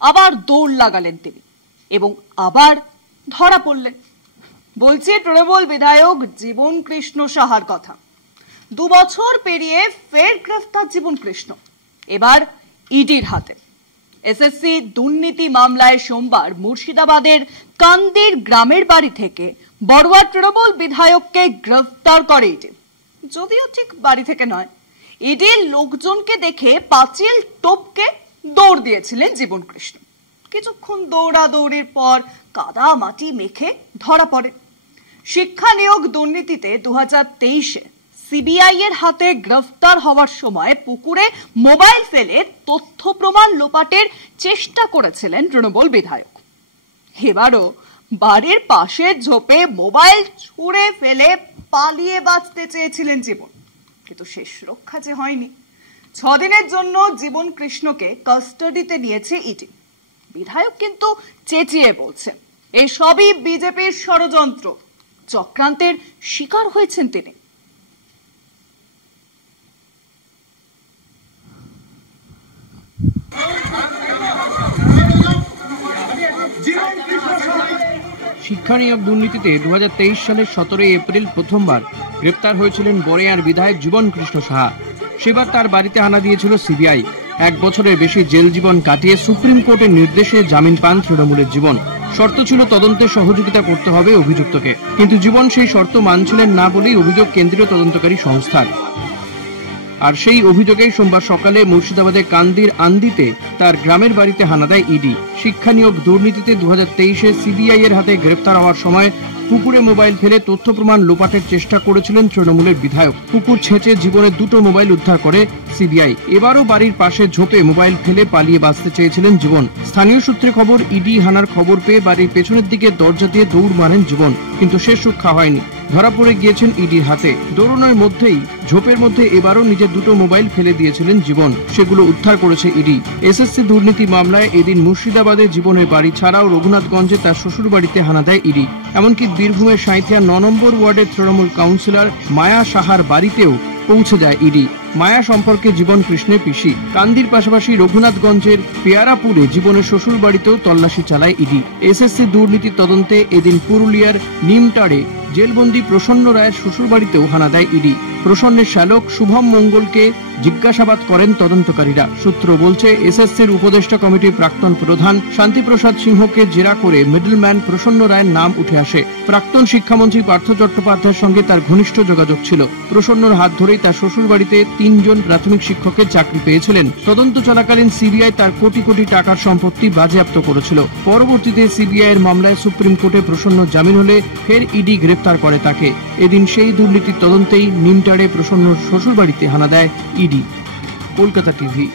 আবার দৌড় লাগালেন তিনি এবং আবার ধরা পড়লেন। বলছি তৃণমূল বিধায়ক জীবন কৃষ্ণ সাহার কথা। 2 বছর পেরিয়ে ফের গ্রেফতার জীবন কৃষ্ণ, এবার ইডির হাতে। এসএসসি দুর্নীতি মামলায় সোমবার মুর্শিদাবাদের কান্দির গ্রামের বাড়ি থেকে বড়ুয়া তৃণমূল বিধায়ককে গ্রেফতার করে ইডি। যদিও ঠিক বাড়ি থেকে নয়, ইডির লোকজনকে দেখে পাঁচিল টপকে দৌড় দিয়েছিলেন জীবন কৃষ্ণ। কিছুক্ষণ দৌড়াদৌড়ির পর কাদা মাটি মেখে ধরা পড়ে। শিক্ষা নিয়োগ দুর্নীতিতে 2023-এ সিবিআই এর হাতে গ্রেফতার হওয়ার সময় পুকুরে মোবাইল ফেলে তথ্য প্রমাণ লোপাটের চেষ্টা করেছিলেন তৃণমূল বিধায়ক। এবারও বাড়ির পাশের ঝোপে মোবাইল ছুঁড়ে ফেলে পালিয়ে বাঁচতে চেয়েছিলেন জীবন, কিন্তু শেষ রক্ষা যে হয়নি। 6 দিনের জন্য জীবন কৃষ্ণকে কাস্টাডিতে নিয়েছে ইডি। বিধায়ক কিন্তু চেঁচিয়ে বলছেন এই সবই বিজেপির ষড়যন্ত্র, চক্রান্তের শিকার হয়েছেন তিনি। শিক্ষা নিয়োগ দুর্নীতিতে 2023 সালের 17 এপ্রিল প্রথমবার গ্রেপ্তার হয়েছিলেন বড়িয়ার বিধায়ক জীবন কৃষ্ণ সাহা। সেবার তার বাড়িতে হানা দিয়েছিল সিবিআই। 1 বছরের বেশি জেল জীবন কাটিয়ে সুপ্রিম কোর্টের নির্দেশে জামিন পান তৃণমূলের জীবন। শর্ত ছিল তদন্তে সহযোগিতা করতে হবে অভিযুক্তকে, কিন্তু জীবন সেই শর্ত মানছিলেন না বলেই অভিযোগ কেন্দ্রীয় তদন্তকারী সংস্থার। আর সেই অভিযোগেই সোমবার সকালে মুর্শিদাবাদের কান্দির আন্দিতে তার গ্রামের বাড়িতে হানা দেয় ইডি। শিক্ষা নিয়োগ দুর্নীতিতে 2023-এ সিবিআই এর হাতে গ্রেফতার হওয়ার সময় পুকুরে মোবাইল ফেলে তথ্য প্রমাণ লোপাটের চেষ্টা করেছিলেন তৃণমূলের বিধায়ক। পুকুর ছেঁচে জীবনের 2টো মোবাইল উদ্ধার করে সিবিআই। এবারও বাড়ির পাশে ঝোপে মোবাইল ফেলে পালিয়ে বাঁচতে চেয়েছিলেন জীবন। স্থানীয় সূত্রে খবর, ইডি হানার খবর পেয়ে বাড়ির পেছনের দিকে দরজা দিয়ে দৌড় মারেন জীবন, কিন্তু শেষ রক্ষা হয়নি। ধরা পড়ে গিয়েছেন ইডির হাতে। দৌড়ানোর মধ্যেই ঝোপের মধ্যে এবারও নিজের 2টো মোবাইল ফেলে দিয়েছিলেন জীবন, সেগুলো উদ্ধার করেছে ইডি। এসএসসি দুর্নীতি মামলায় এদিন মুর্শিদাবাদে জীবনের বাড়ি ছাড়াও রঘুনাথগঞ্জে তার শ্বশুর বাড়িতে হানা দেয় ইডি। এমনকি বীরভূমের সাঁইথিয়া 9 নম্বর ওয়ার্ডের তৃণমূল কাউন্সিলর মায়া সাহার বাড়িতেও পৌঁছে যায় ইডি। মায়া সম্পর্কে জীবন কৃষ্ণের পিসি। কান্দির পাশাপাশি রঘুনাথগঞ্জের পেয়ারাপুরে জীবনের শ্বশুর বাড়িতেও তল্লাশি চালায় ইডি। এসএসসি দুর্নীতি তদন্তে এদিন পুরুলিয়ার নিমটাড়ে জেলবন্দি প্রসন্ন রায়ের শ্বশুর বাড়িতেও হানা দেয় ইডি। প্রসন্নের শ্যালক শুভম মঙ্গলকে জিজ্ঞাসাবাদ করেন তদন্তকারীরা। সূত্র বলছে, এসএসসির উপদেষ্টা কমিটির প্রাক্তন প্রধান শান্তিপ্রসাদ সিংহকে জেরা করে মিডলম্যান প্রসন্ন রায়ের নাম উঠে আসে। প্রাক্তন শিক্ষামন্ত্রী পার্থ চট্টোপাধ্যায়ের সঙ্গে তার ঘনিষ্ঠ যোগাযোগ ছিল। প্রসন্নর হাত ধরেই তার শ্বশুর বাড়িতে 3 জন প্রাথমিক শিক্ষকের চাকরি পেয়েছিলেন। তদন্ত চলাকালীন সিবিআই তার কোটি কোটি টাকার সম্পত্তি বাজেয়াপ্ত করেছিল। পরবর্তীতে সিবিআই এর মামলায় সুপ্রিম কোর্টে প্রসন্ন জামিন হলে ফের ইডি গ্রেফতার করে তাকে। এদিন সেই দুর্নীতির তদন্তেই নিমটাড়ে প্রসন্ন শ্বশুর বাড়িতে হানা দেয় ইডি। কলকাতা টিভি।